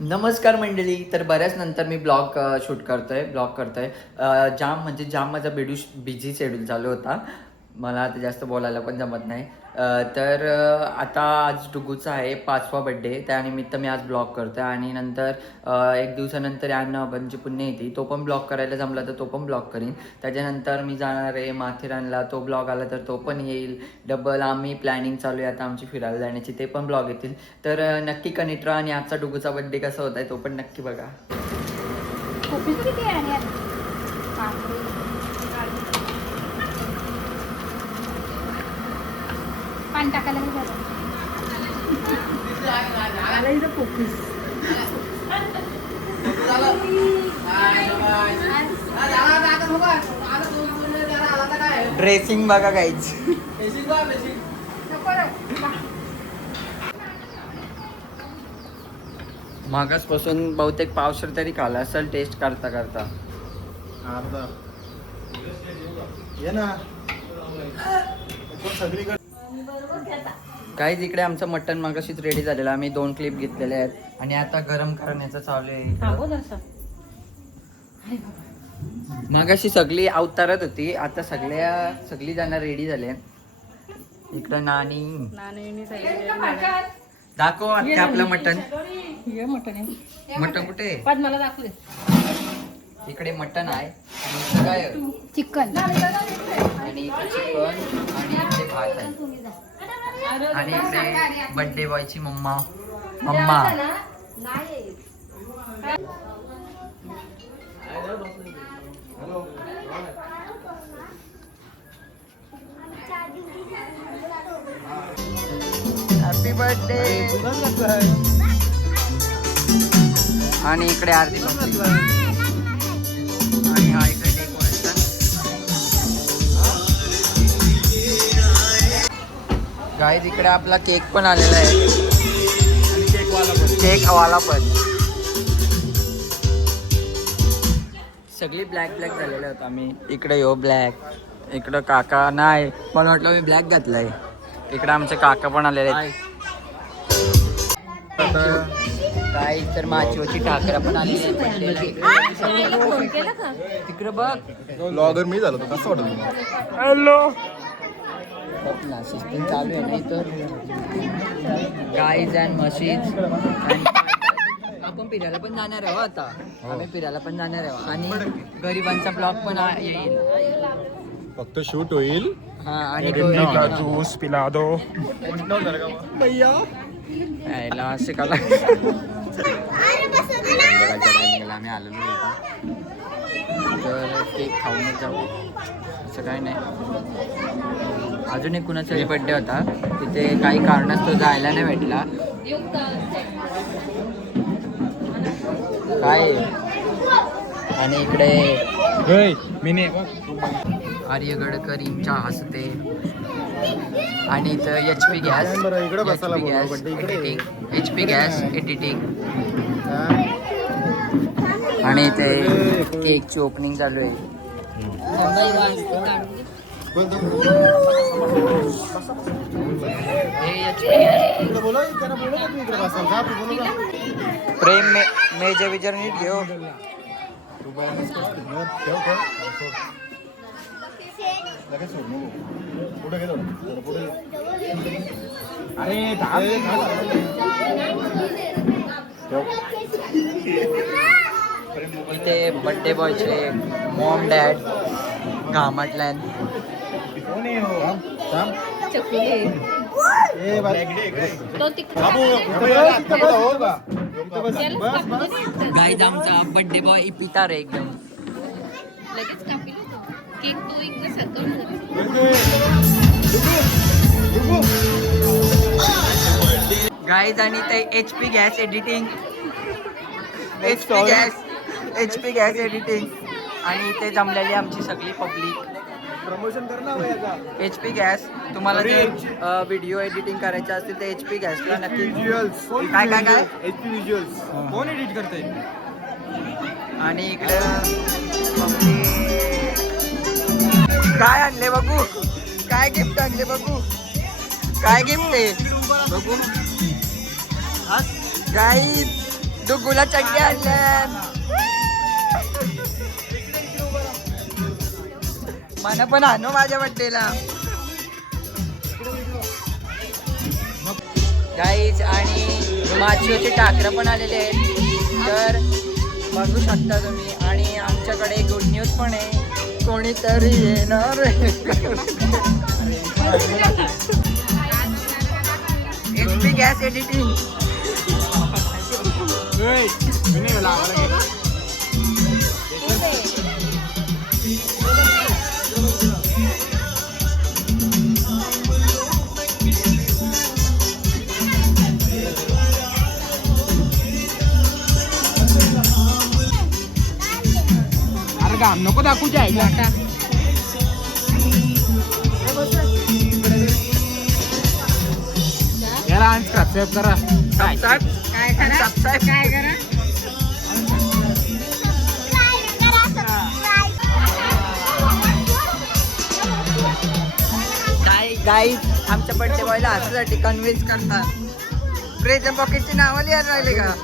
नमस्कार मंडळी. तर बऱ्याच नंतर मी ब्लॉग शूट करतोय. जाम म्हणजे जाम माझा बिझी शेड्यूल चालू होता. मला आता जास्त बोलायला पण जमत नाही. आता आज डुगूचा आहे 5वा बड्डे. त्यानिमित्त मी आज ब्लॉग करतोय आणि नंतर एक दिवसानंतर यानं म्हणजे पुण्य येते, तो पण ब्लॉग करायला जमला तर तो पण ब्लॉग करीन. त्याच्यानंतर मी जाणार आहे माथेरानला, तो ब्लॉग आला तर तो पण येईल. डबल आम्ही प्लॅनिंग चालू आहे आता आमची फिरायला जाण्याची, ते पण ब्लॉग येतील. तर नक्की कनेक्ट राहा आणि आजचा डुगूचा बड्डे कसा होता तो पण नक्की बघा. पाणी टाकायला ड्रेसिंग बघा काहीच. मागासपासून बहुतेक पावसाळा तरी खाला असेल टेस्ट करता करता. काहीच इकडे आमचं मटण मागाशीच रेडी झालेलं. आम्ही 2 क्लिप घेतलेले आहेत आणि आता गरम करण्याचं चालू आहे. मागाशी सगळी अवतारत होती, आता सगळी जण रेडी झाले. इकडं नानी दाखव आता आपलं मटण. मटण कुठे मला दाखवू दे. इकडे मटण आहे आणि काय चिकन आणि इकडे चिकन आणि इकडे भात आहे आणि इकडे बर्थडे बॉयची मम्मा. Happy birthday. आणि इकडे आरती आणि हा इकडे डेकोरेशन. गाईज इकडे आपला केक पण आलेला आहे. केक वाला पण सगळी ब्लॅक झालेलं होतं. आम्ही इकडे यो ब्लॅक, इकडं काका नाही, मला वाटलं मी ब्लॅक घातलाय. इकडे आमचे काका पण आलेले आहेत. काही तर माचीवरची ठाकरा पण आलेली आहे. तिकडे बघ ब्लॉगर मी झालो कसं वाटत. हॅलो सिस्टम चालू आहे. नाही तर गाईज अँड मशीन्स. आपण फिरायला पण जाणार आहोत आता. आम्ही फिरायला पण जाणार आहोत आणि गरिबांचा ब्लॉग पण येईल. फक्त शूट होईल. हा आणि ज्यूस पिला दो भैया असे काला आम्ही आलेलो होतो. तर केक खाऊनच जाऊ असं काही नाही. अजून एक कुणाचाही बड्डे होता, तिथे काही कारणास्तव जायला नाही भेटला. काय आणि इकडे मिनी आर्य गडकरींच्या हस्ते आणि इथं HP गॅस एडिटिंग आणि इथे केकची ओपनिंग चालू आहे. प्रेम मेजर विचार नीट घेऊ. इथे बर्थडे बॉयचे मॉम डॅड घामटल्यान. गाईज आमचा बर्थडे बॉय पितार एकदम. गाईज आणि ते HP गॅस एडिटिंग आणि इथे जमलेली आमची सगळी पब्लिक. प्रमोशन करणार HP गॅस. तुम्हाला ते व्हिडिओ एडिटिंग करायचे असतील तर HP गॅसला नक्की. काय काय काय HP विज्युअल्स कोण एडिट करते. आणि इकडं काय आणले बघू, काय गिफ्ट आणले बघू, काय गिफ्ट आहे बघू. गाईज डुगूला चड्डी आणल्या. मला पण आणू माझ्या बड्डेला गाईज. आणि माचीचे टाकरं पण आलेले आहेत तर बघू शकता तुम्ही. आणि आमच्याकडे गुड न्यूज पण आहे, कोणीतरी येणार HP गॅस एडिटिंग. अरे काम नको दाखवू जायला. याला सबस्क्राईब करा. काय करा काय करा. गाईज आमच्या बर्थडे बॉयला हसासाठी कन्व्हिन्स करतात. प्रेझेंट पॉकेटची नावं लिहायला राहिले का?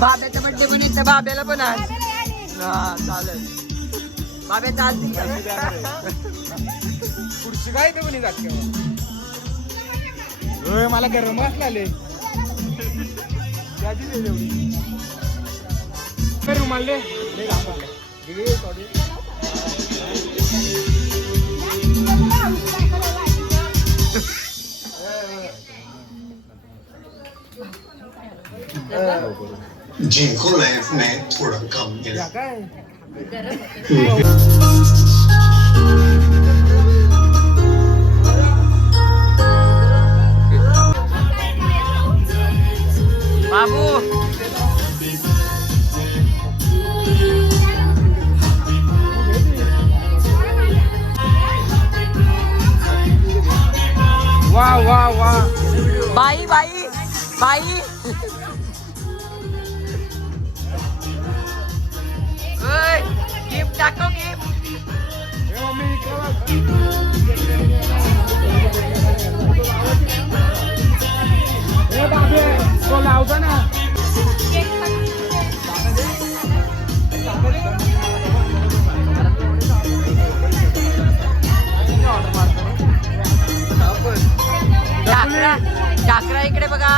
बाब्याचा बड्डे पण येतं, बाब्याला पण आण. हा चालेल. बाब्या चालतील पुढची काय ते पण जात मला गरम असले रुमाल दे. जिनको लाइफ में थोड़ा कम मिला. बाबू वा वा वा. बाई बाई बाई गिफ्ट टाको गिफ्ट. तो लावता ना. टाकरा इकडे बघा.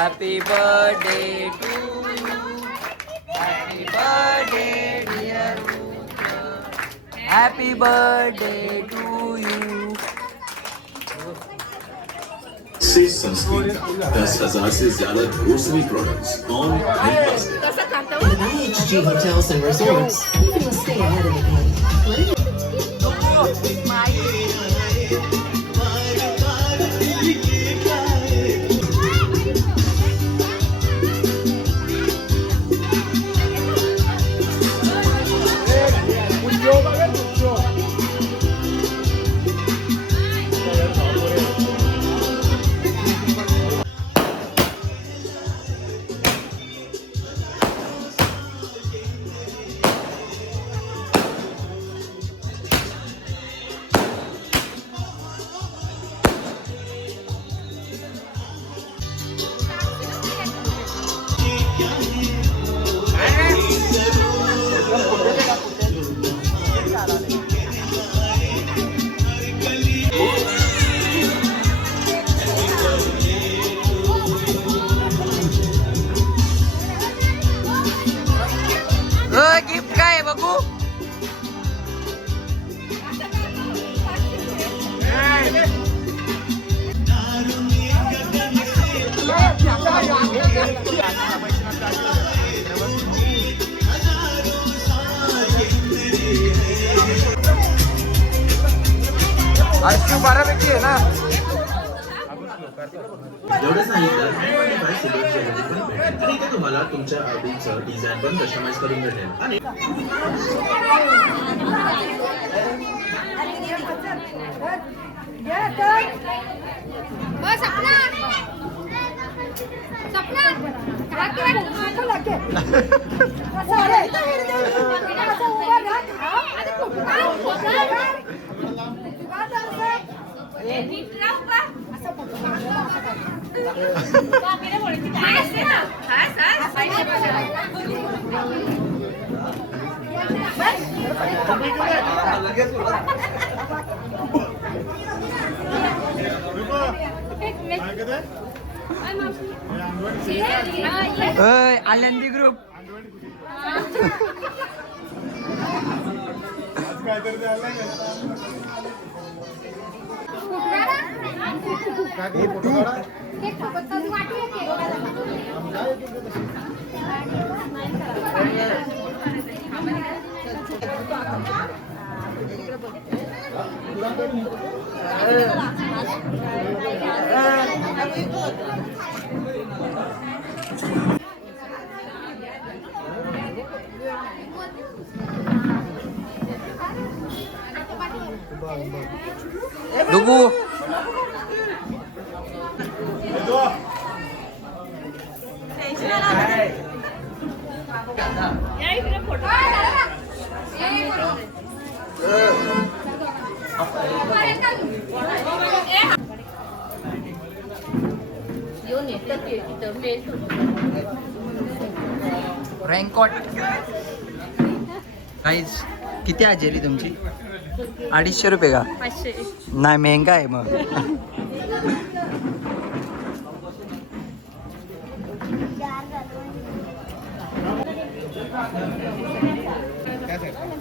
Happy birthday to you. Happy birthday dear Rudra. Happy birthday to you. से संस्कृत 10,000 से ज्यादा grocery products on help IHG Hotels and Resorts. You can stay ahead of the game. अर्शिव बऱ्यापैकी आहे ना. एवढंच नाही तर Handmade Silver Jewelry पण भेटेल आणि इथे तुम्हाला तुमच्या आवडीचं डिझाईन पण कस्टमाइज करून भेटेल आणि आनंदी ग्रुप डुगू रेनकोट गाईज किती हजेरी तुमची 250 रुपये का 500 नाही महंगा आहे मग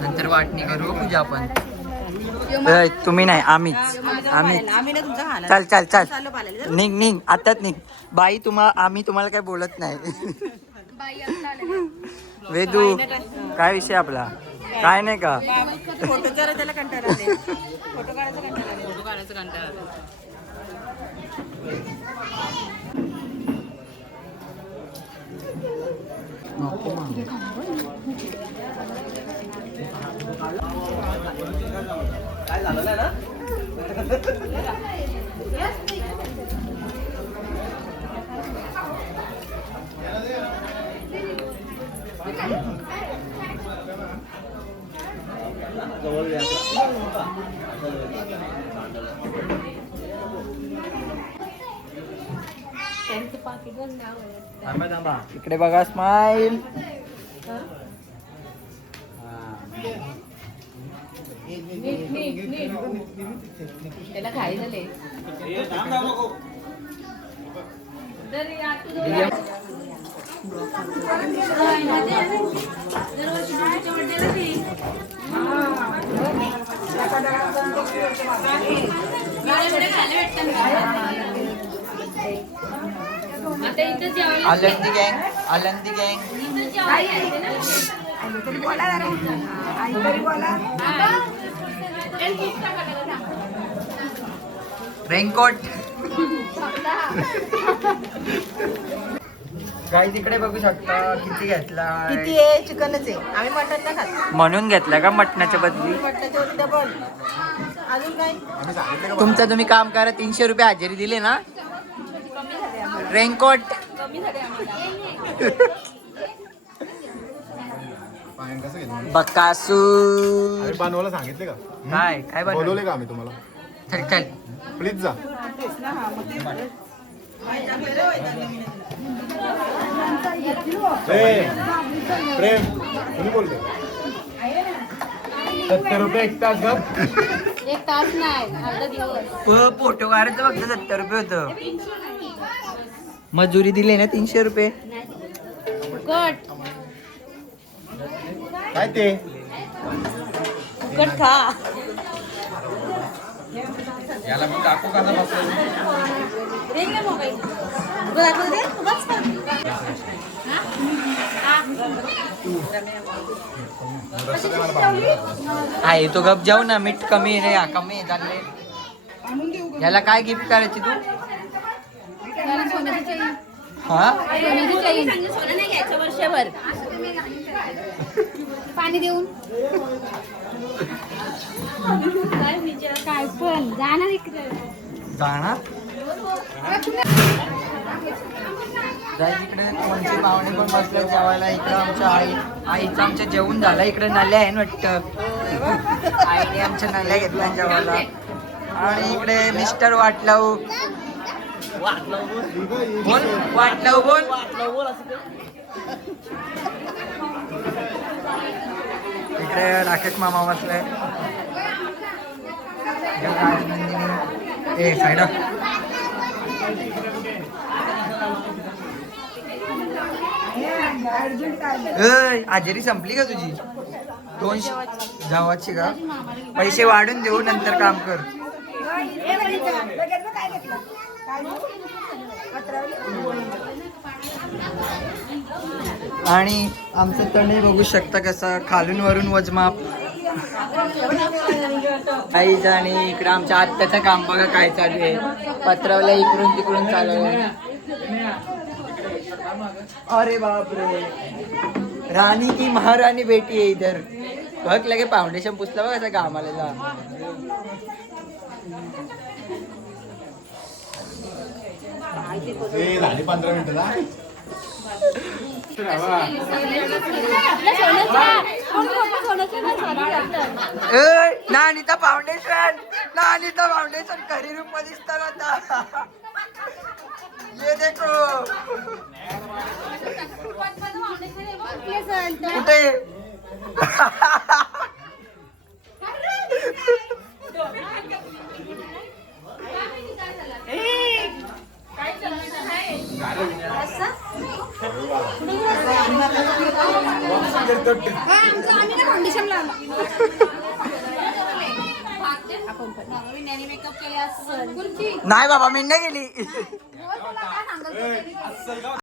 नंतर वाटणी करू पूजा आपण तुम्ही नाही आम्हीच चल चल चल निघ आताच निघ बाई आम्ही तुम्हाला काय बोलत नाही वेदू काय विषय आपला काय नाही का फोटो त्याला कंटाळा आले फोटो काढायचा कंटाळा काय झालं ना इकडे बघा स्माइल त्याला खाई झाले आलंदी गँग रेनकोट गाई तिकडे बघू शकता किती घेतला किती आहे चिकनच आहे आम्ही मटन नाही खात म्हणून घेतला का मटणाच्या बदली मटणाच्या वरती डबल अजून काय तुमचं तुम्ही काम करा 300 रुपये हजेरी दिले ना रेनकोट कमी झाले बकासू बनवायला सांगितले का काय काय बोलवले का आम्ही तुम्हाला चल चल प्लीज जा प्रेम कोणी बोलते 70 रुपये 1 तास गप एक तास नाही अर्धा दिवस फोटो काढायचं फक्त 70 रुपये होतं मजुरी दिली ना 300 रुपये कट काय ते कट खा याला मी दाखवू का रे ना मोबाईल दाखवू दे बस कर आहे तो गप जाऊ ना मीठ कमी आहे रे कमी आहे चालले याला काय गिफ्ट करायची तू? हा सोनं नाही घ्यायचं वर्षभर. पाणी देऊन काय पण जाणार इकडे. जाणार जाय तिकडे म्हणजे पाहुणे पण बसले जेवायला. इकडं आमच्या आईचं आमच्या जेवण झालं. इकडे नल्या आहे ना वाटतं. आईने आमच्या नल्या घेतल्या जेवायला. आणि इकडे मिस्टर वाटलाव बोल वाटलाव बोल. इकडे राकेश मामा बसलाय. ए साईड आजेरी संपली का तुझी? 200 जावाची का? पैसे वाढून देऊ नंतर काम कर. आणि आमचं तणी बघू शकता कसं खालून वरून वजमाप. आईच आणि इकडं आमच्या आत्याचं काम बघा काय चालू आहे. पत्रावल्या इकडून तिकडून चालू आहे. अरे बापरे राणी की महाराणी बेटी आहे इधर. बघ लगे फाउंडेशन पुसलं बघ असं काम आलेला. झाली 15 मिनिटं ना. नानीचा फाउंडेशन खरी रूप दिसतात आता. ये देखो कुठे नाही बाबा मी नाही गेली.